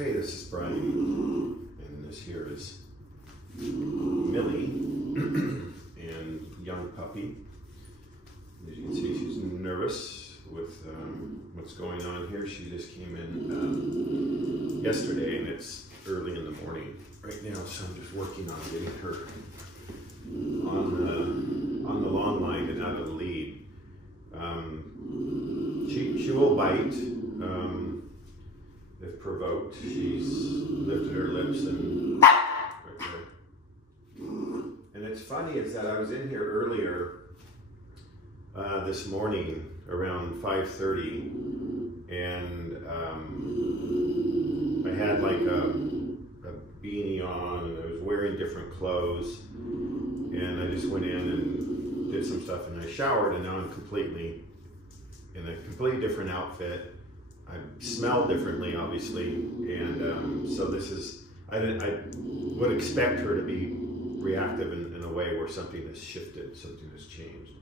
Hey, this is Brian, and this here is Millie, and young puppy. As you can see, she's nervous with what's going on here. She just came in yesterday, and it's early in the morning right now, so I'm just working on getting her on the long line and out of the lead. She will bite if provoked. She's lifted her lips and right there. And it's funny is that I was in here earlier this morning around 5:30, and I had like a beanie on, and I was wearing different clothes, and I just went in and did some stuff, and I showered, and now I'm completely in a completely different outfit. I smell differently, obviously, and so this is, I would expect her to be reactive in a way where something has shifted, something has changed.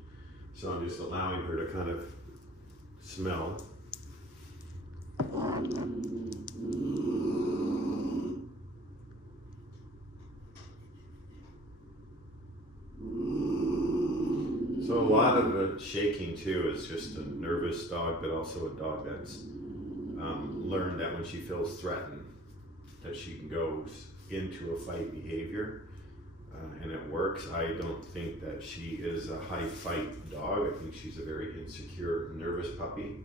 So I'm just allowing her to kind of smell. So a lot of the shaking too is just a nervous dog, but also a dog that's learned that when she feels threatened, that she goes into a fight behavior, and it works. I don't think that she is a high fight dog. I think she's a very insecure, nervous puppy.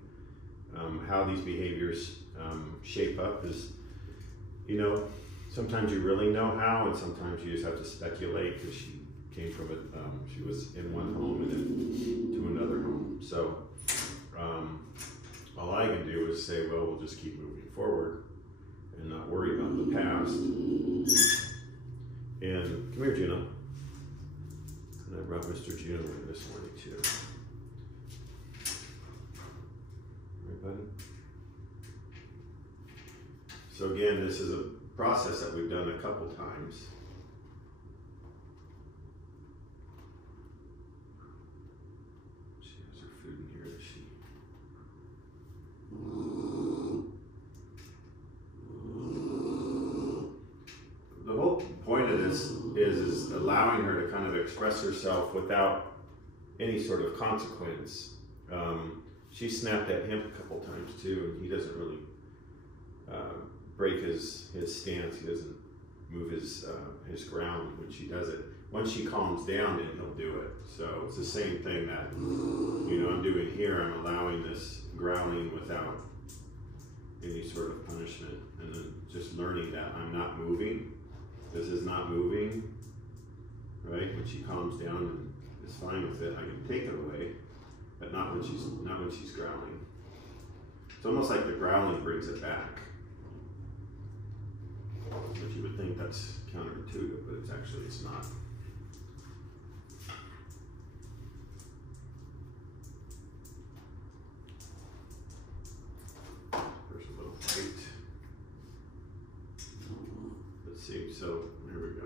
How these behaviors shape up is, you know, sometimes you really know how, and sometimes you just have to speculate, because she came from it. She was in one home and then to another home. So all I can do is say, well, we'll just keep moving forward and not worry about the past. And come here, Juno. And I brought Mr. Juno in this morning too. Right, buddy? So again, this is a process that we've done a couple times. She has her food in here, does she? The whole point of this is allowing her to kind of express herself without any sort of consequence. She snapped at him a couple times too, and he doesn't really break his stance. He doesn't move his ground when she does it. Once she calms down, then he'll do it. So it's the same thing that, you know, I'm doing here. I'm allowing this growling without any sort of punishment, and then just learning that I'm not moving. This is not moving, right? When she calms down and is fine with it, I can take it away, but not when she's growling. It's almost like the growling brings it back. But you would think that's counterintuitive, but it's not. There's a little fight. Let's see, so here we go.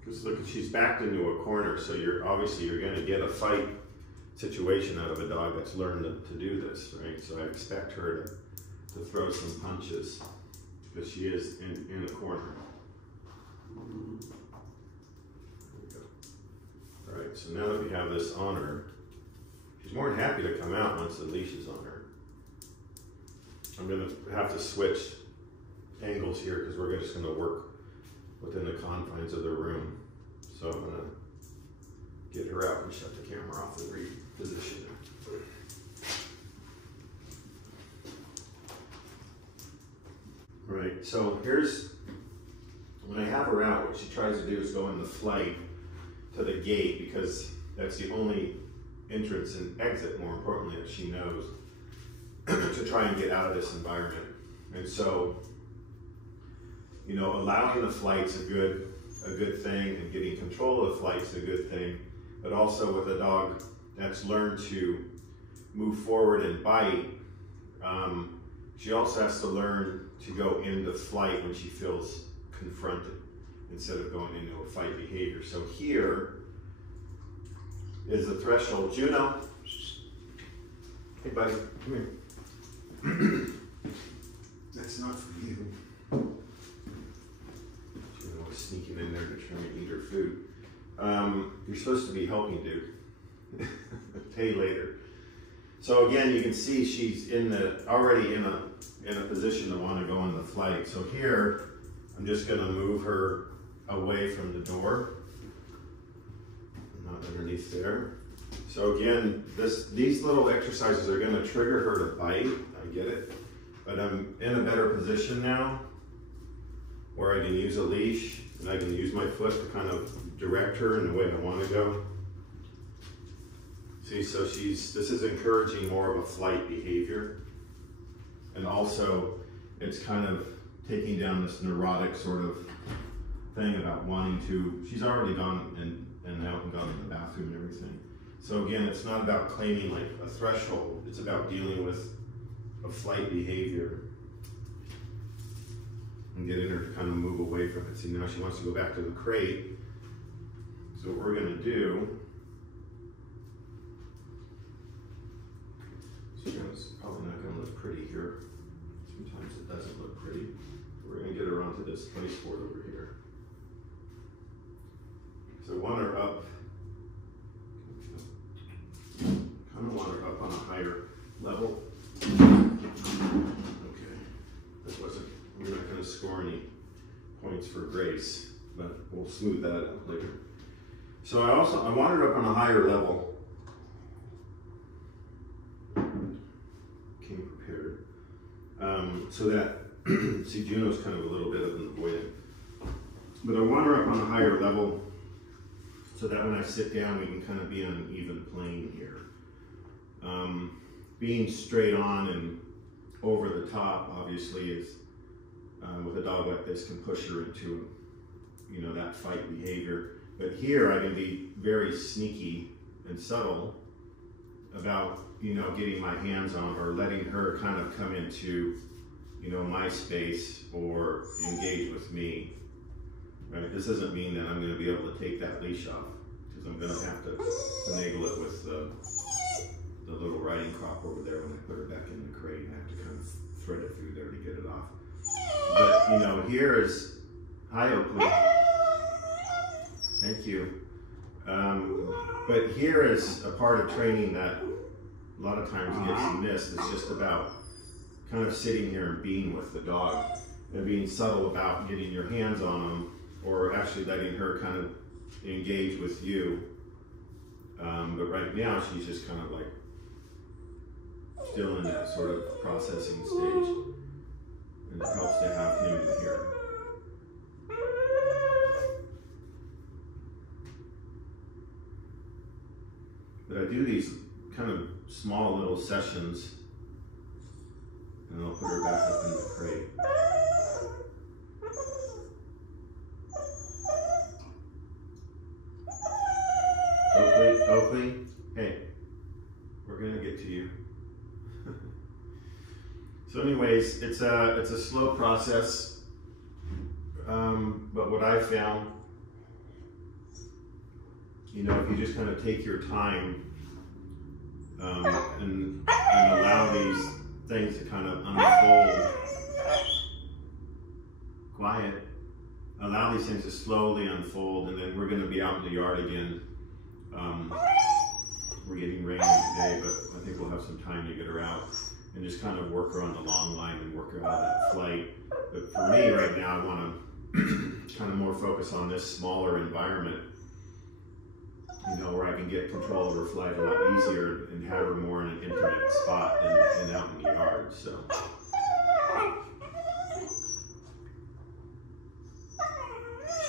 Because look, she's backed into a corner, so you're going to get a fight situation out of a dog that's learned to do this, right? So I expect her to throw some punches, because she is in a corner. All right, so now that we have this on her, she's more than happy to come out once the leash is on her. I'm going to have to switch angles here, because we're just going to work within the confines of the room. So I'm going to get her out and shut the camera off and reposition her. Right, so here's, when I have her out, what she tries to do is go in the flight to the gate, because that's the only entrance and exit, more importantly, that she knows, to try and get out of this environment. And so, you know, allowing the flight's a good thing, and getting control of the flight's a good thing, but also with a dog that's learned to move forward and bite, she also has to learn to go into flight when she feels confronted, instead of going into a fight behavior. So here, is the threshold. Juno, hey buddy, come here. That's not for you. Juno was sneaking in there to try and eat her food. You're supposed to be helping, dude. Pay later. So again, you can see she's already in a position to want to go on the flight. So here, I'm just going to move her away from the door, not underneath there. So again, these little exercises are going to trigger her to bite. I get it, but I'm in a better position now, where I can use a leash and I can use my foot to kind of direct her in the way I want to go. See, so this is encouraging more of a flight behavior. And also, it's kind of taking down this neurotic sort of thing about wanting to, she's already gone and out and gone to the bathroom and everything. So again, it's not about claiming like a threshold, it's about dealing with a flight behavior and getting her to kind of move away from it. See, now she wants to go back to the crate. So what we're gonna do, it's probably not going to look pretty here. Sometimes it doesn't look pretty. We're going to get her onto this place board over here. So I want her up. Kind of want her up on a higher level. Okay. We're not going to score any points for grace, but we'll smooth that out later. So I want her up on a higher level. Prepared. So that, see, Juno's kind of a little bit of an avoidant. But I want her up on a higher level so that when I sit down, we can kind of be on an even plane here. Being straight on and over the top, obviously, is with a dog like this can push her into, you know, that fight behavior. But here I can be very sneaky and subtle about, you know, getting my hands on or letting her kind of come into, you know, my space or engage with me. Right? This doesn't mean that I'm going to be able to take that leash off, because I'm going to have to finagle it with the little riding crop over there when I put her back in the crate. I have to kind of thread it through there to get it off. But, you know, here is, hi Oakley. Thank you. But here is a part of training that a lot of times gets missed. It's just about kind of sitting here and being with the dog and being subtle about getting your hands on them, or actually letting her kind of engage with you. But right now she's just kind of like still in that sort of processing stage, and it helps to have him in here. But I do these kind of small little sessions, and I'll put her back up in the crate. Oakley, hey, we're gonna get to you. So anyways, it's a slow process, but what I found, you know, if you just kind of take your time and allow these things to kind of unfold, quiet, allow these things to slowly unfold, and then we're going to be out in the yard again. We're getting rain today, but I think we'll have some time to get her out and just kind of work her on the long line and work her out of that flight. But for me right now, I want to kind of more focus on this smaller environment, you know, where I can get control of her flight a lot easier and have her more in an intimate spot and out in the yard. So.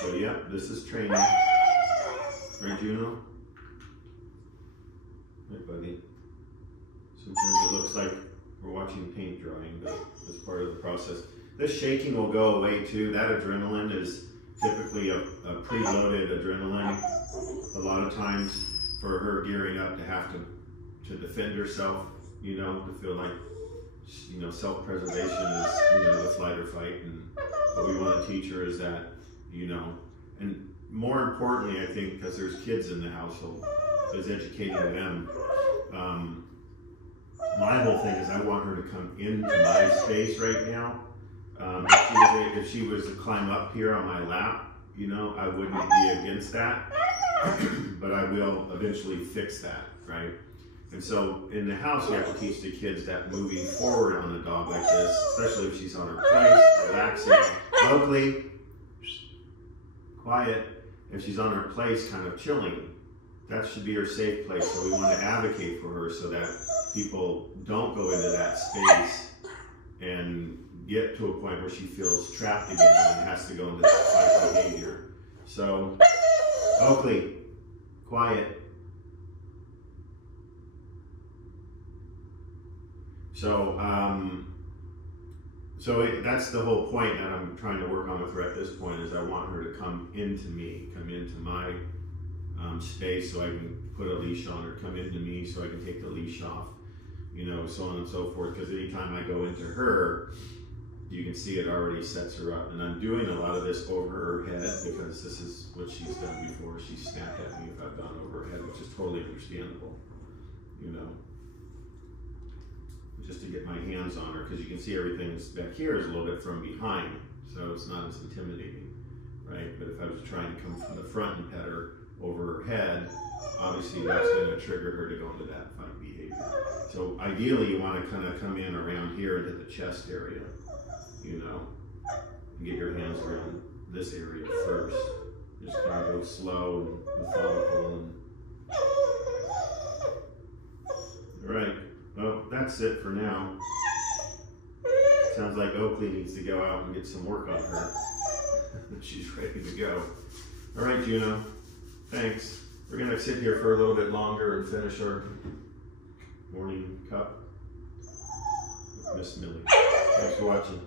So yeah, this is training. Right, Juno? Right, buddy. Sometimes it looks like we're watching paint drying, but that's part of the process. This shaking will go away too. That adrenaline is typically a preloaded adrenaline. A lot of times for her gearing up to have to defend herself, you know, to feel like, you know, self-preservation is, you know, the flight or fight. And what we want to teach her is that, you know, and more importantly, I think, because there's kids in the household, is educating them. My whole thing is I want her to come into my space right now. If she was to climb up here on my lap, you know, I wouldn't be against that, but I will eventually fix that, right? And so in the house, we have to teach the kids that moving forward on a dog like this, especially if she's on her place, relaxing, Oakley, quiet. If she's on her place, kind of chilling, that should be her safe place. So we want to advocate for her so that people don't go into that space and get to a point where she feels trapped again and has to go into that fight behavior. So, Oakley, quiet. That's the whole point that I'm trying to work on with her at this point, is I want her to come into me, come into my space so I can put a leash on her, come into me so I can take the leash off, you know, so on and so forth. Because anytime I go into her, you can see it already sets her up. And I'm doing a lot of this over her head because this is what she's done before. She snapped at me if I've gone over her head, which is totally understandable, you know. Just to get my hands on her, because you can see everything's back here is a little bit from behind, so it's not as intimidating, right? But if I was trying to come from the front and pet her over her head, obviously that's going to trigger her to go into that fight behavior. So ideally you want to kind of come in around here into the chest area, you know, and get your hands around this area first. Just kind of go slow and methodical. All right. Well, that's it for now. Sounds like Oakley needs to go out and get some work on her. She's ready to go. All right, Juno. Thanks. We're going to sit here for a little bit longer and finish our morning cup with Miss Millie. Thanks for watching.